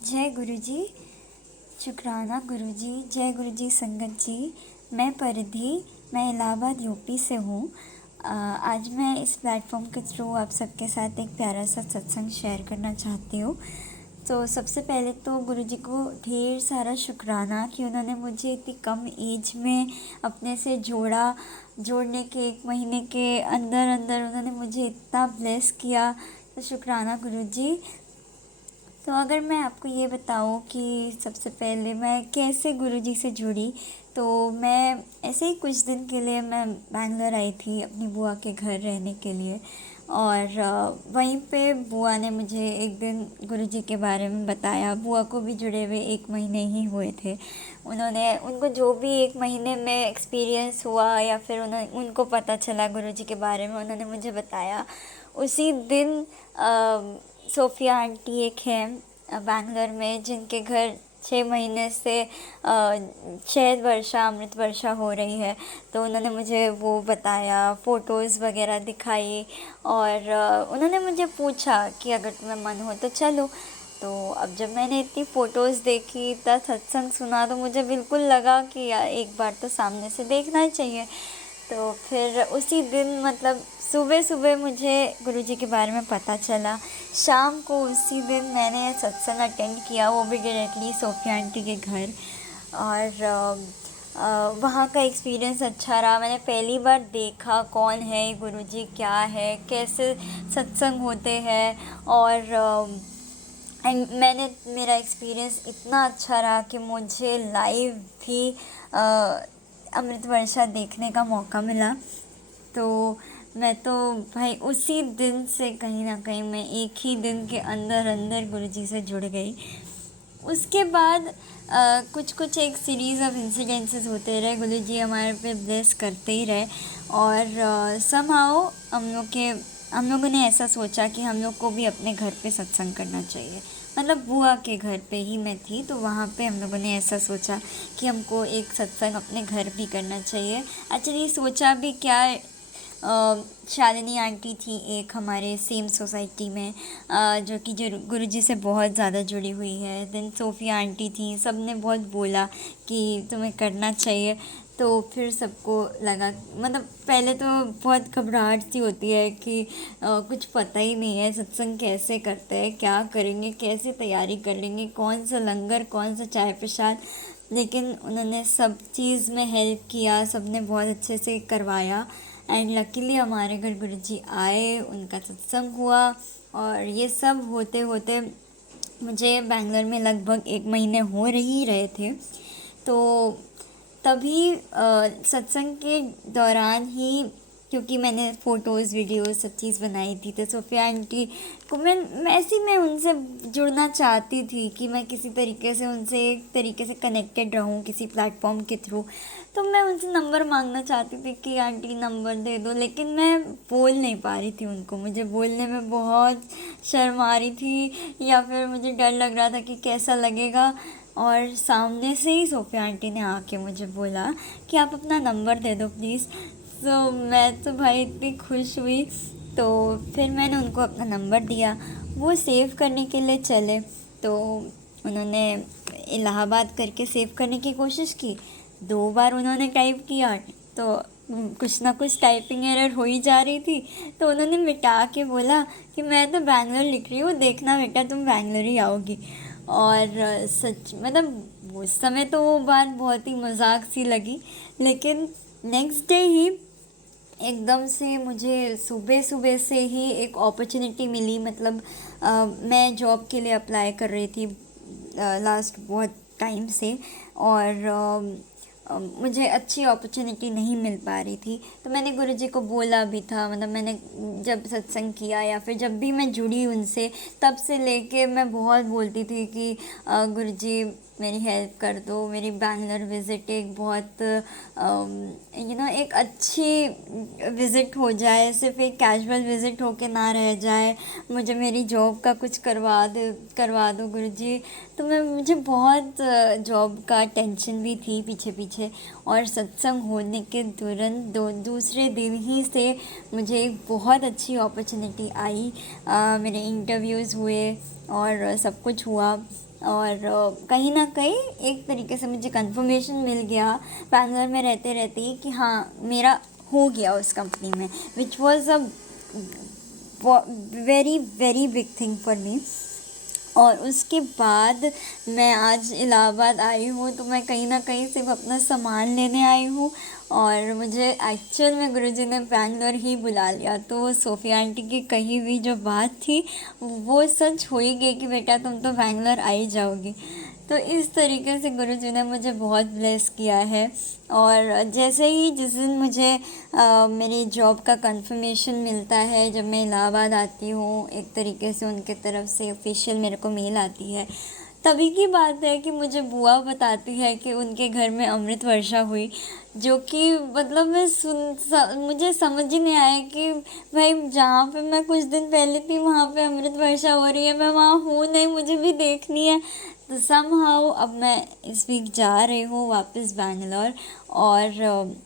जय गुरु जी। शुक्राना गुरु जी। जय गुरु जी संगत जी। मैं परिधि, मैं इलाहाबाद यूपी से हूँ। आज मैं इस प्लेटफॉर्म के थ्रू आप सबके साथ एक प्यारा सा सत्संग शेयर करना चाहती हूँ। तो सबसे पहले तो गुरु जी को ढेर सारा शुक्राना कि उन्होंने मुझे इतनी कम एज में अपने से जोड़ने के 1 महीने के अंदर अंदर उन्होंने मुझे इतना ब्लेस किया। तो शुक्राना गुरु जी। तो अगर मैं आपको ये बताऊँ कि सबसे पहले मैं कैसे गुरुजी से जुड़ी, तो मैं ऐसे ही कुछ दिन के लिए मैं बैंगलोर आई थी अपनी बुआ के घर रहने के लिए। और वहीं पे बुआ ने मुझे एक दिन गुरुजी के बारे में बताया। बुआ को भी जुड़े हुए 1 महीने ही हुए थे। उनको जो भी 1 महीने में एक्सपीरियंस हुआ या फिर उनको पता चला गुरुजी के बारे में, उन्होंने मुझे बताया। उसी दिन सोफ़िया आंटी एक हैं बैंगलोर में, जिनके घर 6 महीने से शहद वर्षा अमृत वर्षा हो रही है। तो उन्होंने मुझे वो बताया, फ़ोटोज़ वगैरह दिखाई। और उन्होंने मुझे पूछा कि अगर तुम्हें मन हो तो चलो। तो अब जब मैंने इतनी फ़ोटोज़ देखी, इतना सत्संग सुना, तो मुझे बिल्कुल लगा कि यार एक बार तो सामने से देखना ही चाहिए। तो फिर उसी दिन मतलब सुबह सुबह मुझे गुरुजी के बारे में पता चला। शाम को उसी दिन मैंने सत्संग अटेंड किया, वो भी डायरेक्टली सोफ़िया आंटी के घर। और वहाँ का एक्सपीरियंस अच्छा रहा। मैंने पहली बार देखा कौन है ये गुरुजी, क्या है, कैसे सत्संग होते हैं। और मेरा एक्सपीरियंस इतना अच्छा रहा कि मुझे लाइव भी अमृत वर्षा देखने का मौका मिला। तो मैं तो भाई उसी दिन से कहीं ना कहीं मैं एक ही दिन के अंदर अंदर गुरुजी से जुड़ गई। उसके बाद कुछ कुछ एक सीरीज़ ऑफ इंसिडेंसेस होते रहे, गुरुजी हमारे पे ब्लेस करते ही रहे। और समहाउ हम लोगों ने ऐसा सोचा कि हम लोग को भी अपने घर पे सत्संग करना चाहिए। मतलब बुआ के घर पे ही मैं थी, तो वहाँ पे हम लोगों ने ऐसा सोचा कि हमको एक सत्संग अपने घर भी करना चाहिए। एक्चुअली सोचा भी क्या, शालिनी आंटी थी एक हमारे सेम सोसाइटी में, जो कि गुरुजी से बहुत ज़्यादा जुड़ी हुई है। देन सोफ़िया आंटी थी, सब ने बहुत बोला कि तुम्हें करना चाहिए। तो फिर सबको लगा, मतलब पहले तो बहुत घबराहट सी होती है कि कुछ पता ही नहीं है सत्संग कैसे करते हैं, क्या करेंगे, कैसे तैयारी कर लेंगे, कौन सा लंगर, कौन सा चाय प्रसाद। लेकिन उन्होंने सब चीज़ में हेल्प किया, सब ने बहुत अच्छे से करवाया। एंड लकीली हमारे घर गुरुजी आए, उनका सत्संग हुआ। और ये सब होते होते मुझे बैंगलोर में लगभग 1 महीने हो ही रहे थे। तो तभी सत्संग के दौरान ही, क्योंकि मैंने फ़ोटोज़ वीडियोज़ सब चीज़ बनाई थी, तो सोफ़िया आंटी को मैं उनसे जुड़ना चाहती थी कि मैं किसी तरीके से उनसे एक तरीके से कनेक्टेड रहूं किसी प्लेटफॉर्म के थ्रू। तो मैं उनसे नंबर मांगना चाहती थी कि आंटी नंबर दे दो, लेकिन मैं बोल नहीं पा रही थी उनको। मुझे बोलने में बहुत शर्म आ रही थी, या फिर मुझे डर लग रहा था कि कैसा लगेगा। और सामने से ही सोफ़िया आंटी ने आके मुझे बोला कि आप अपना नंबर दे दो प्लीज़। तो मैं तो भाई इतनी खुश हुई। तो फिर मैंने उनको अपना नंबर दिया, वो सेव करने के लिए चले। तो उन्होंने इलाहाबाद करके सेव करने की कोशिश की। 2 बार उन्होंने टाइप किया, तो कुछ ना कुछ टाइपिंग एरर हो ही जा रही थी। तो उन्होंने मिटा के बोला कि मैं तो बैंगलोर लिख रही हूँ, देखना बेटा तुम बैंगलोर ही आओगी। और सच मतलब उस समय तो वो बात बहुत ही मजाक सी लगी, लेकिन नेक्स्ट डे ही एकदम से मुझे सुबह सुबह से ही एक अपॉर्चुनिटी मिली। मतलब मैं जॉब के लिए अप्लाई कर रही थी लास्ट बहुत टाइम से। और मुझे अच्छी अपॉर्चुनिटी नहीं मिल पा रही थी। तो मैंने गुरुजी को बोला भी था, मतलब मैंने जब सत्संग किया या फिर जब भी मैं जुड़ी उनसे, तब से लेके मैं बहुत बोलती थी कि गुरुजी मेरी हेल्प कर दो, मेरी बैंगलोर विज़िट एक बहुत एक अच्छी विज़िट हो जाए, सिर्फ एक कैजुअल विज़िट होके ना रह जाए। मुझे मेरी जॉब का कुछ करवा दो गुरुजी। तो मुझे बहुत जॉब का टेंशन भी थी पीछे पीछे। और सत्संग होने के तुरंत दूसरे दिन ही से मुझे एक बहुत अच्छी अपॉर्चुनिटी आई। मेरे इंटरव्यूज़ हुए और सब कुछ हुआ। और कहीं ना कहीं एक तरीके से मुझे कंफर्मेशन मिल गया बैंगलोर में रहते रहते ही कि हाँ मेरा हो गया उस कंपनी में, which was a very very big thing for me. और उसके बाद मैं आज इलाहाबाद आई हूँ, तो मैं कहीं ना कहीं सिर्फ अपना सामान लेने आई हूँ और मुझे एक्चुअल में गुरुजी ने बैंगलोर ही बुला लिया। तो सोफ़िया आंटी की कही हुई जो बात थी वो सच हो ही गई कि बेटा तुम तो बैंगलोर आ ही जाओगी। तो इस तरीके से गुरुजी ने मुझे बहुत ब्लेस किया है। और जैसे ही जिस दिन मुझे मेरी जॉब का कंफर्मेशन मिलता है, जब मैं इलाहाबाद आती हूँ, एक तरीके से उनके तरफ से ऑफिशियल मेरे को मेल आती है, तभी की बात है कि मुझे बुआ बताती है कि उनके घर में अमृत वर्षा हुई। जो कि मतलब मुझे समझ ही नहीं आया कि भाई जहाँ पे मैं कुछ दिन पहले थी वहाँ पे अमृत वर्षा हो रही है, मैं वहाँ हूँ नहीं, मुझे भी देखनी है। तो समहाउ अब मैं इस वीक जा रही हूँ वापस बैंगलोर, और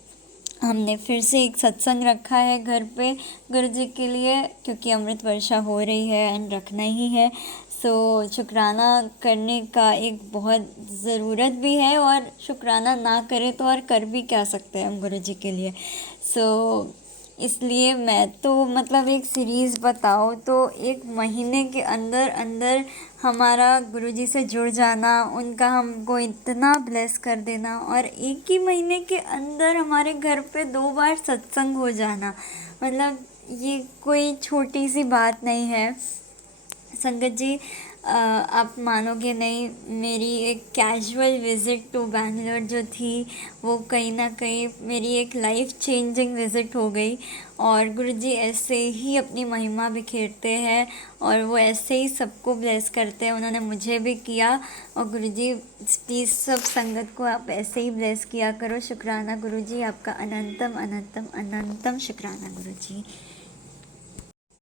हमने फिर से एक सत्संग रखा है घर पे गुरुजी के लिए, क्योंकि अमृत वर्षा हो रही है एंड रखना ही है। सो शुक्राना करने का एक बहुत ज़रूरत भी है, और शुक्राना ना करें तो और कर भी क्या सकते हैं हम गुरुजी के लिए। सो इसलिए मैं तो मतलब एक सीरीज़ बताओ तो एक महीने के अंदर अंदर हमारा गुरुजी से जुड़ जाना, उनका हमको इतना ब्लेस कर देना, और एक ही महीने के अंदर हमारे घर पे 2 बार सत्संग हो जाना, मतलब ये कोई छोटी सी बात नहीं है। संगत जी, आप मानोगे नहीं, मेरी एक कैजुअल विज़िट टू बैंगलोर जो थी वो कहीं ना कहीं मेरी एक लाइफ चेंजिंग विज़िट हो गई। और गुरुजी ऐसे ही अपनी महिमा बिखेरते हैं और वो ऐसे ही सबको ब्लेस करते हैं, उन्होंने मुझे भी किया। और गुरुजी प्लीज़ सब संगत को आप ऐसे ही ब्लेस किया करो। शुक्राना गुरुजी, आपका अनंतम अनंतम अनंतम शुक्राना गुरुजी।